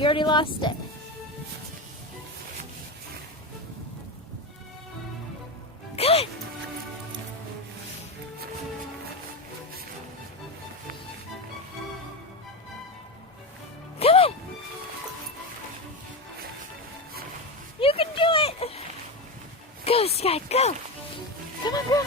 You already lost it. Come on. Come on. You can do it. Go, Sky, go. Come on, girl.